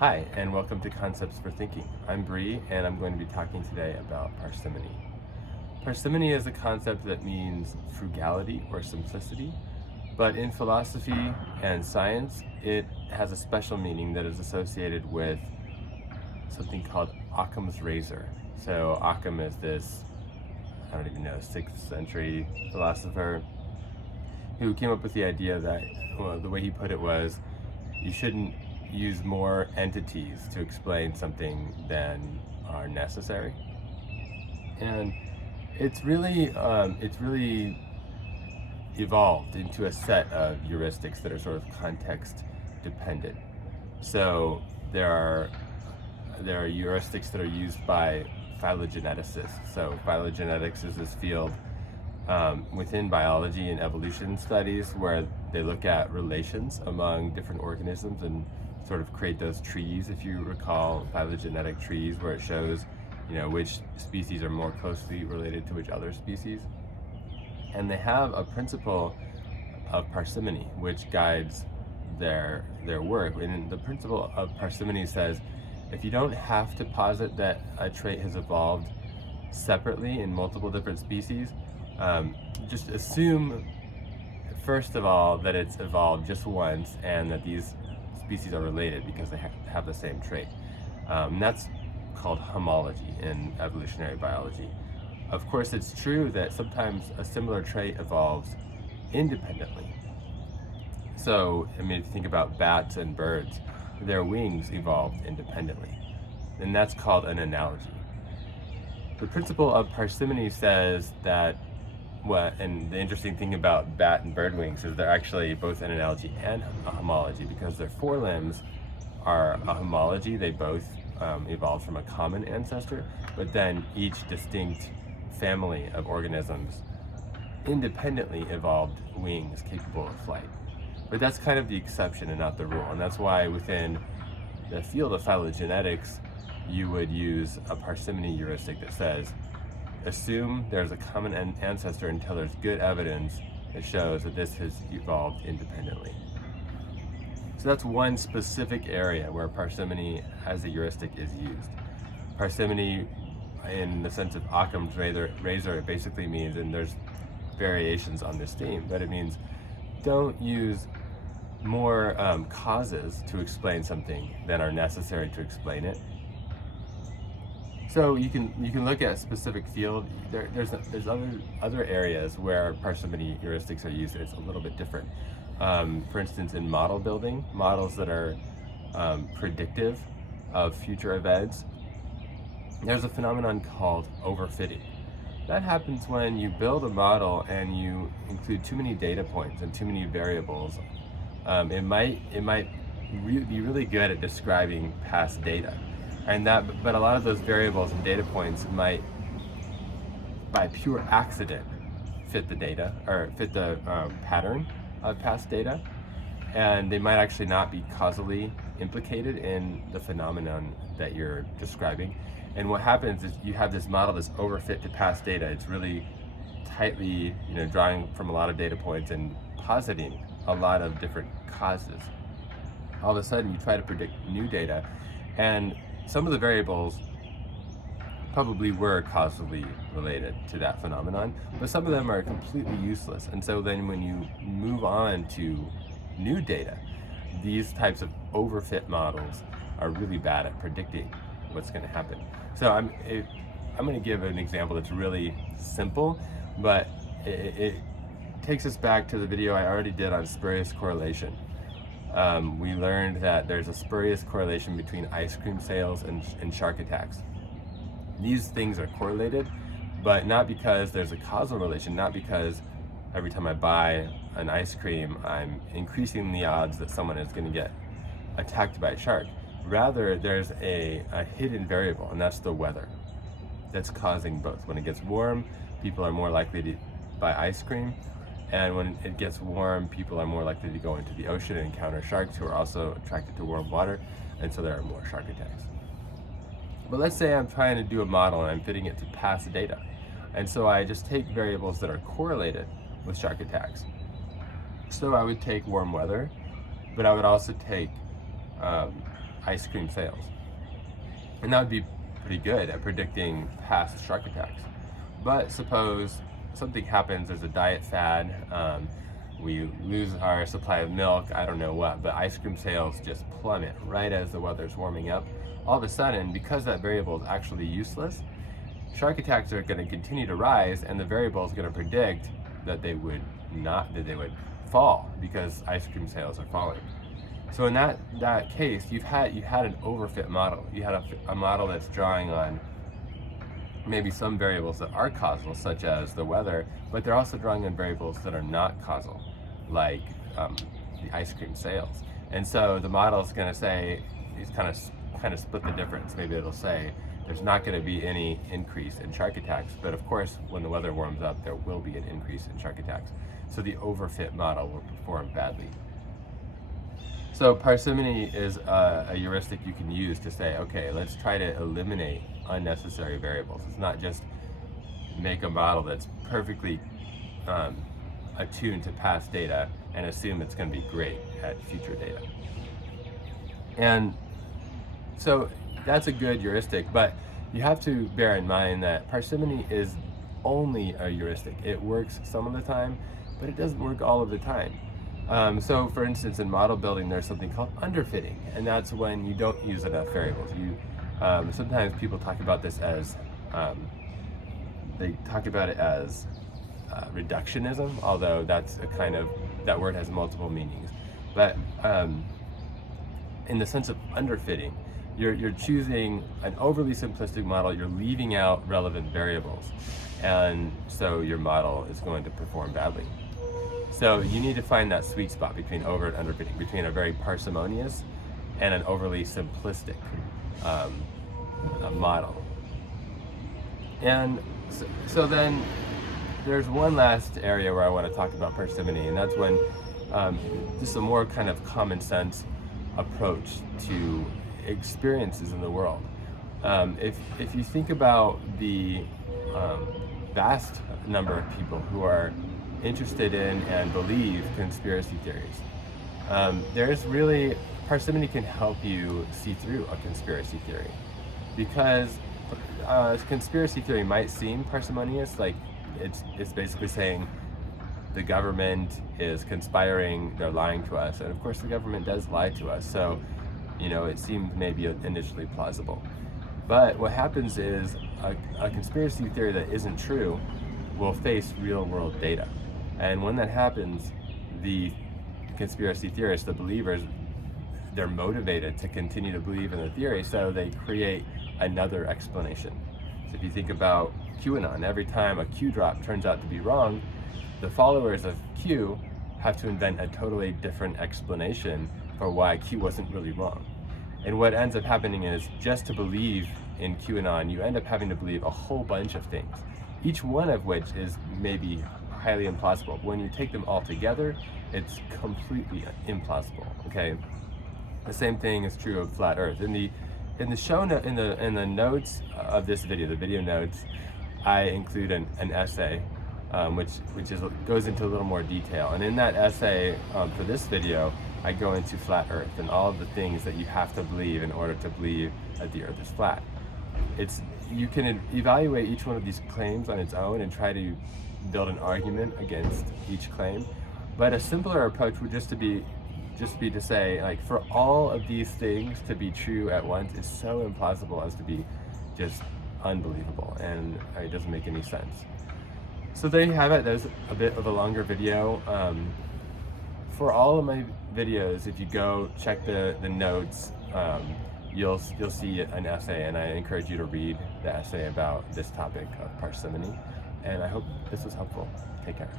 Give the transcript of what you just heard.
Hi, and welcome to Concepts for Thinking. I'm Bree, and I'm going to be talking today about parsimony. Parsimony is a concept that means frugality or simplicity, but in philosophy and science, it has a special meaning that is associated with something called Occam's razor. So Occam is this, I don't even know, 6th century philosopher who came up with the idea that, well, the way he put it was, you shouldn't use more entities to explain something than are necessary. And it's really evolved into a set of heuristics that are sort of context dependent. So there are heuristics that are used by phylogeneticists. So phylogenetics is this field within biology and evolution studies where they look at relations among different organisms and sort of create those trees, if you recall phylogenetic trees, where it shows, which species are more closely related to which other species. And they have a principle of parsimony which guides their work. And the principle of parsimony says, if you don't have to posit that a trait has evolved separately in multiple different species, just assume, first of all, that it's evolved just once and that these species are related because they have the same trait. And that's called homology in evolutionary biology. Of course, it's true that sometimes a similar trait evolves independently. So, if you think about bats and birds, their wings evolved independently, and that's called an analogy. The principle of parsimony says that, and the interesting thing about bat and bird wings is they're actually both an analogy and a homology, because their forelimbs are a homology. They both evolved from a common ancestor, but then each distinct family of organisms independently evolved wings capable of flight. But that's kind of the exception and not the rule, and that's why within the field of phylogenetics, you would use a parsimony heuristic that says, assume there's a common ancestor until there's good evidence that shows that this has evolved independently. So that's one specific area where parsimony as a heuristic is used. Parsimony, in the sense of Occam's razor, it basically means, and there's variations on this theme, but it means don't use more causes to explain something than are necessary to explain it. So you can look at a specific field. There's other areas where parsimony heuristics are used. It's a little bit different. For instance, in model building, models that are predictive of future events, there's a phenomenon called overfitting. That happens when you build a model and you include too many data points and too many variables. It might be really good at describing past data. But a lot of those variables and data points might, by pure accident, fit the data or fit the pattern of past data, and they might actually not be causally implicated in the phenomenon that you're describing. And what happens is you have this model that's overfit to past data. It's really tightly, drawing from a lot of data points and positing a lot of different causes. All of a sudden, you try to predict new data, and some of the variables probably were causally related to that phenomenon, but some of them are completely useless. And so then when you move on to new data, these types of overfit models are really bad at predicting what's going to happen. So I'm going to give an example that's really simple, but it takes us back to the video I already did on spurious correlation. We learned that there's a spurious correlation between ice cream sales and shark attacks. These things are correlated, but not because there's a causal relation, not because every time I buy an ice cream, I'm increasing the odds that someone is going to get attacked by a shark. Rather, there's a hidden variable, and that's the weather, that's causing both. When it gets warm, people are more likely to buy ice cream. And when it gets warm, people are more likely to go into the ocean and encounter sharks who are also attracted to warm water, and so there are more shark attacks. But let's say I'm trying to do a model and I'm fitting it to past data. And so I just take variables that are correlated with shark attacks. So I would take warm weather, but I would also take ice cream sales. And that would be pretty good at predicting past shark attacks. But suppose something happens, there's a diet fad, we lose our supply of milk, I don't know what, but ice cream sales just plummet right as the weather's warming up. All of a sudden, because that variable is actually useless, shark attacks are going to continue to rise, and the variable is going to predict that they would fall because ice cream sales are falling. So in that case, you had an overfit model. You had a model that's drawing on maybe some variables that are causal, such as the weather, but they're also drawing on variables that are not causal, like the ice cream sales. And so the model is going to say, it's kind of split the difference. Maybe it'll say there's not going to be any increase in shark attacks, but of course, when the weather warms up, there will be an increase in shark attacks. So the overfit model will perform badly. So parsimony is a heuristic you can use to say, okay, let's try to eliminate unnecessary variables. It's not just make a model that's perfectly attuned to past data and assume it's going to be great at future data. And so that's a good heuristic, but you have to bear in mind that parsimony is only a heuristic. It works some of the time, but it doesn't work all of the time. So for instance, in model building, there's something called underfitting, and that's when you don't use enough variables. Sometimes people talk about this as, reductionism, although that word has multiple meanings. But in the sense of underfitting, you're choosing an overly simplistic model, you're leaving out relevant variables, and so your model is going to perform badly. So you need to find that sweet spot between over and underfitting, between a very parsimonious and an overly simplistic model. And so then there's one last area where I want to talk about parsimony, and that's when just a more kind of common sense approach to experiences in the world. If you think about the vast number of people who are interested in and believe conspiracy theories, parsimony can help you see through a conspiracy theory, because conspiracy theory might seem parsimonious, like it's basically saying the government is conspiring, they're lying to us, and of course the government does lie to us, so it seemed maybe initially plausible. But what happens is a conspiracy theory that isn't true will face real world data. And when that happens, the conspiracy theorists, the believers, they're motivated to continue to believe in the theory, so they create another explanation. So if you think about QAnon, every time a Q drop turns out to be wrong, the followers of Q have to invent a totally different explanation for why Q wasn't really wrong. And what ends up happening is, just to believe in QAnon, you end up having to believe a whole bunch of things, each one of which is maybe highly implausible. When you take them all together, it's completely implausible. Okay, the same thing is true of flat Earth. In the show note, in the notes of this video, the video notes, I include an essay which goes into a little more detail. And in that essay for this video, I go into flat Earth and all of the things that you have to believe in order to believe that the Earth is flat. You can evaluate each one of these claims on its own and try to build an argument against each claim, but a simpler approach would just be to say, like, for all of these things to be true at once is so implausible as to be just unbelievable, and it doesn't make any sense. So there you have it. There's a bit of a longer video. For all of my videos, if you go check the notes, you'll see an essay, and I encourage you to read the essay about this topic of parsimony. And I hope this was helpful. Take care.